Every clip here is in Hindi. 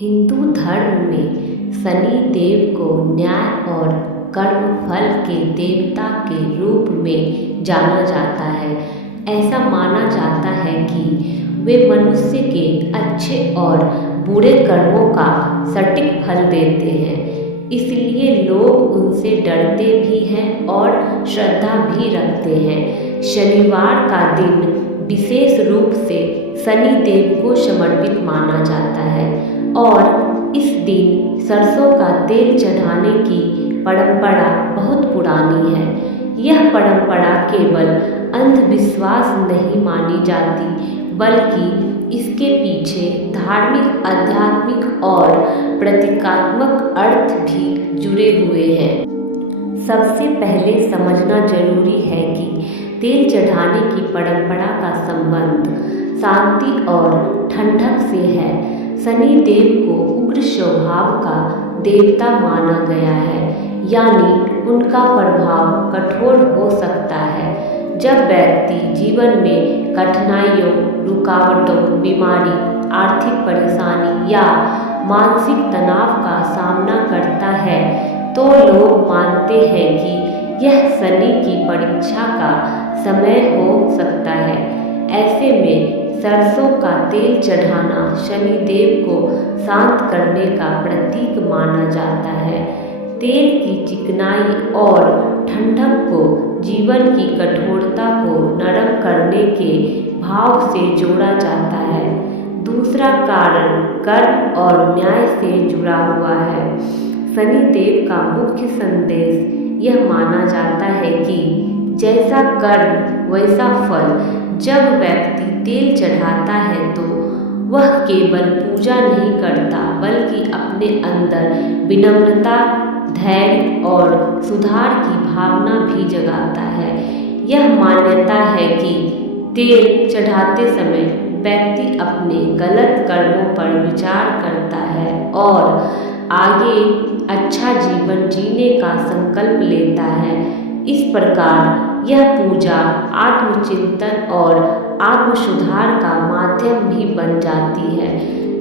हिंदू धर्म में शनि देव को न्याय और कर्म फल के देवता के रूप में जाना जाता है। ऐसा माना जाता है कि वे मनुष्य के अच्छे और बुरे कर्मों का सटीक फल देते हैं, इसलिए लोग उनसे डरते भी हैं और श्रद्धा भी रखते हैं। शनिवार का दिन विशेष रूप से शनि देव को समर्पित माना जाता है और इस दिन सरसों का तेल चढ़ाने की परंपरा बहुत पुरानी है। यह परंपरा केवल अंधविश्वास नहीं मानी जाती, बल्कि इसके पीछे धार्मिक, आध्यात्मिक और प्रतीकात्मक अर्थ भी जुड़े हुए हैं। सबसे पहले समझना जरूरी है कि तेल चढ़ाने की परंपरा का संबंध शांति और ठंडक से है। शनि देव को उग्र स्वभाव का देवता माना गया है, यानी उनका प्रभाव कठोर हो सकता है। जब व्यक्ति जीवन में कठिनाइयों, रुकावटों, बीमारी, आर्थिक परेशानी या मानसिक तनाव का सामना करता है, तो लोग मानते हैं कि यह शनि की परीक्षा का समय हो सकता है। ऐसे में सरसों का तेल चढ़ाना शनि देव को शांत करने का प्रतीक माना जाता है। तेल की चिकनाई और ठंडक को जीवन की कठोरता को नरम करने के भाव से जोड़ा जाता है। दूसरा कारण कर्म और न्याय से जुड़ा हुआ है। शनि देव का मुख्य संदेश यह माना जाता है कि जैसा कर्म वैसा फल। जब व्यक्ति तेल चढ़ाता है तो वह केवल पूजा नहीं करता, बल्कि अपने अंदर विनम्रता, धैर्य और सुधार की भावना भी जगाता है। यह मान्यता है कि तेल चढ़ाते समय व्यक्ति अपने गलत कर्मों पर विचार करता है और आगे अच्छा जीवन जीने का संकल्प लेता है। इस प्रकार यह पूजा आत्मचिंतन और आत्म सुधार का माध्यम भी बन जाती है।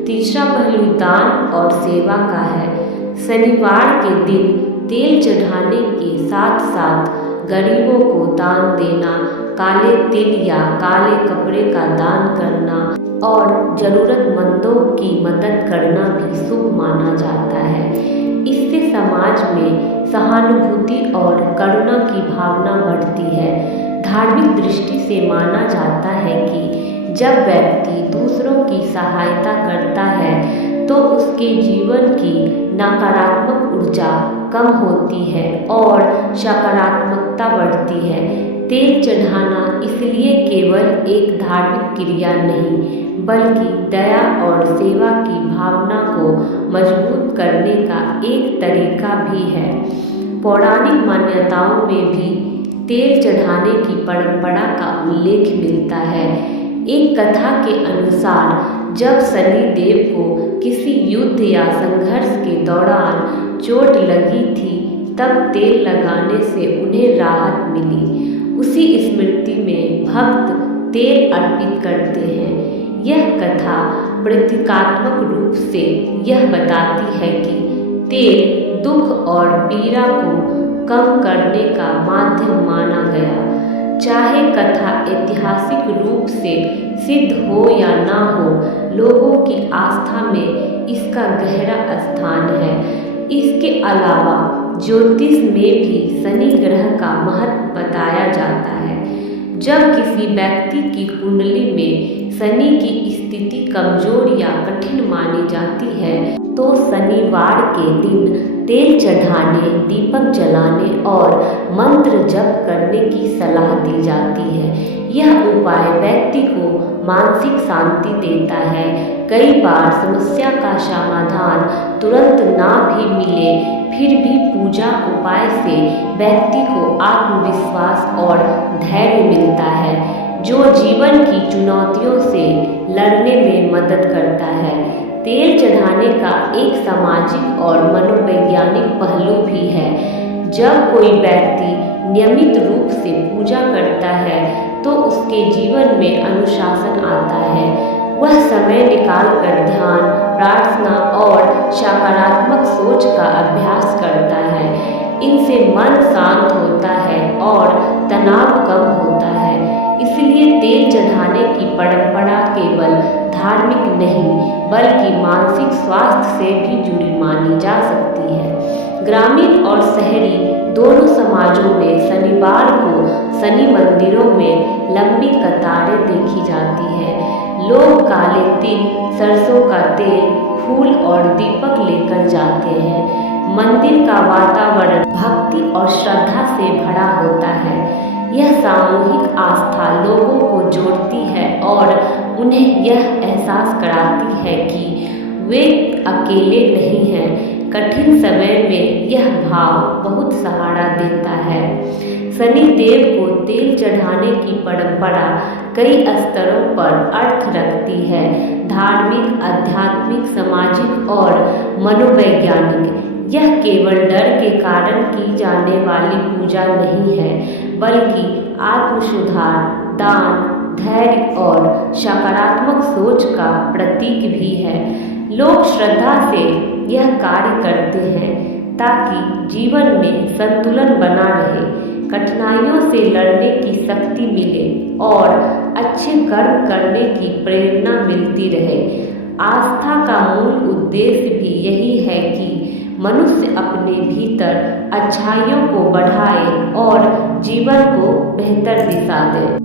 तीसरा पहलू दान और सेवा का है। शनिवार के दिन तेल चढ़ाने के साथ साथ गरीबों को दान देना, काले तिल या काले कपड़े का दान करना और जरूरतमंदों की मदद करना भी शुभ माना जाता है। इससे समाज में सहानुभूति और करुणा की भावना बढ़ती है। धार्मिक दृष्टि से माना जाता है कि जब व्यक्ति दूसरों की सहायता करता है तो उसके जीवन की नकारात्मक ऊर्जा कम होती है और सकारात्मकता बढ़ती है। तेल चढ़ाना इसलिए केवल एक धार्मिक क्रिया नहीं, बल्कि दया और सेवा की भावना को मजबूत करने का एक तरीका भी है। पौराणिक मान्यताओं में भी तेल चढ़ाने की परंपरा का उल्लेख मिलता है। एक कथा के अनुसार जब शनि देव को किसी युद्ध या संघर्ष के दौरान चोट लगी थी, तब तेल लगाने से उन्हें राहत मिली। उसी स्मृति में भक्त तेल अर्पित करते हैं। यह कथा प्रतीकात्मक रूप से यह बताती है कि तेल दुख और पीड़ा को कम करने का माध्यम माना गया। चाहे कथा ऐतिहासिक रूप से सिद्ध हो या ना हो, लोगों की आस्था में इसका गहरा स्थान है। इसके अलावा ज्योतिष में भी शनि ग्रह का महत्व बताया जाता है। जब किसी व्यक्ति की कुंडली में शनि की स्थिति कमजोर या कठिन मानी जाती है, तो शनिवार के दिन तेल चढ़ाने, दीपक जलाने और मंत्र जप करने की सलाह दी जाती है। यह उपाय व्यक्ति को मानसिक शांति देता है। कई बार समस्या का समाधान तुरंत ना भी मिले, फिर भी पूजा उपाय से व्यक्ति को आत्मविश्वास और धैर्य मिलता है, जो जीवन की चुनौतियों से लड़ने में मदद करता है। तेल चढ़ाने का एक सामाजिक और मनोवैज्ञानिक पहलू भी है। जब कोई व्यक्ति नियमित रूप से पूजा करता है तो उसके जीवन में अनुशासन आता है। वह समय निकालकर ध्यान, प्रार्थना और सकारात्मक सोच का अभ्यास करता है। इनसे मन शांत होता है और तनाव कम होता है। इसलिए तेल चढ़ाने की परंपरा केवल धार्मिक नहीं बल्कि मानसिक स्वास्थ्य से भी जुड़ी मानी जा सकती है। ग्रामीण और शहरी दोनों समाजों में शनिवार को शनि मंदिरों में लंबी कतारें देखी जाती है। लोग काले तिल, सरसों का तेल, फूल और दीपक लेकर जाते हैं। मंदिर का वातावरण भक्ति और श्रद्धा से भरा होता है। यह सामूहिक आस्था लोगों को जोड़ती है और उन्हें यह एहसास कराती है कि वे अकेले नहीं हैं। कठिन समय में यह भाव बहुत सहारा देता है। शनि देव को तेल चढ़ाने की परंपरा कई स्तरों पर अर्थ रखती है। धार्मिक, आध्यात्मिक, सामाजिक और मनोवैज्ञानिक। यह केवल डर के कारण की जाने वाली पूजा नहीं है बल्कि आत्मसुधार, दान, धैर्य और सकारात्मक सोच का प्रतीक भी है। लोग श्रद्धा से यह कार्य करते हैं ताकि जीवन में संतुलन बना रहे, कठिनाइयों से लड़ने की शक्ति मिले और अच्छे कर्म करने की प्रेरणा मिलती रहे। आस्था का मूल उद्देश्य भी यही है कि मनुष्य अपने भीतर अच्छाइयों को बढ़ाए और जीवन को बेहतर दिशा दे।